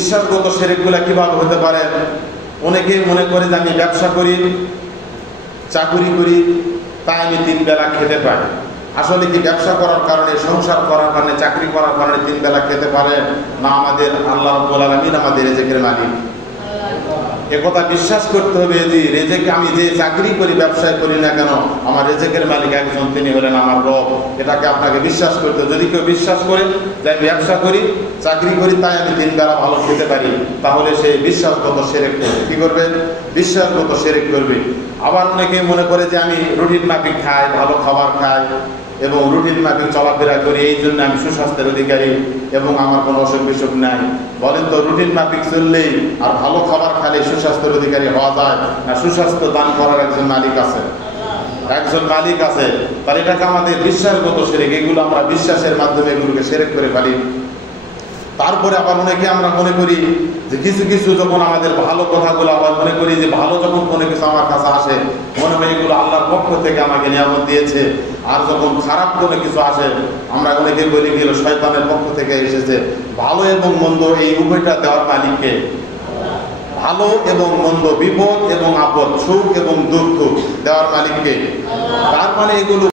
বিশ্বাসগত শিরকগুলো কিভাবে হতে পারে? অনেকে মনে করে যে আমি ব্যবসা করি, চাকরি করি, তাই আমি 3 বেলা খেতে পারি। আসলে কি ব্যবসা করার কারণে, সংসার করার কারণে, চাকরি করার কারণে 3 বেলা খেতে পারে না? আমাদের আল্লাহ রাব্বুল আলামিন আমাদের রিজিকের মালিক। একথা বিশ্বাস করতে হবে যে রিজিক, আমি যে চাকরি করি, ব্যবসায় করি না কেন, আমার রিজিকের মালিক একজন, তিনি হলেন আমার রব। এটাকে আপনাকে বিশ্বাস করতে হবে। যদি কেউ বিশ্বাস করে যে আমি ব্যবসা করি, চাকরি করি, তাই আমি 3 বেলা ভালো খেতে পারি, তাহলে সে বিশ্বাসগত শিরক করবে। কি করবে? বিশ্বাসগত শিরক করবে। আবার অনেকে মনে করে যে আমি রুটিন মাফিক খাই, ভালো খাবার খাই এবং রুটিন মাফিক চলাফেরা করি, এই জন্য আমি সুস্বাস্থ্যের অধিকারী এবং আমার কোনো অসুখ বিসুখ নাই। বলেন তো, রুটিন মাফিক চললেই আর ভালো খাবার খেলে সুস্বাস্থ্যের অধিকারী হওয়া যায় না? সুস্বাস্থ্য দান করার একজন মালিক আছে, একজন মালিক আছে। তার এটাকে আমাদের বিশ্বাসগত শিরক। এগুলো আমরা বিশ্বাসের মাধ্যমে এগুলোকে শিরক করে ফেলি। তারপরে আবার অনেকে আমরা মনে করি যে কিছু কিছু যখন আমাদের ভালো কথাগুলো, আবার মনে করি যে ভালো যখন কোনো কিছু আমার কাছে আসে, মনে হয় এগুলো আল্লাহর পক্ষ থেকে আমাকে নিয়ামত দিয়েছে। আর যখন খারাপ কোনো কিছু আসে, আমরা অনেকে বলি গেল শয়তানের পক্ষ থেকে এসেছে। ভালো এবং মন্দ এই উভয়টা দেওয়ার মালিককে। ভালো এবং মন্দ, বিপদ এবং আপদ, সুখ এবং দুঃখ দেওয়ার মালিককে। তার মানে এগুলো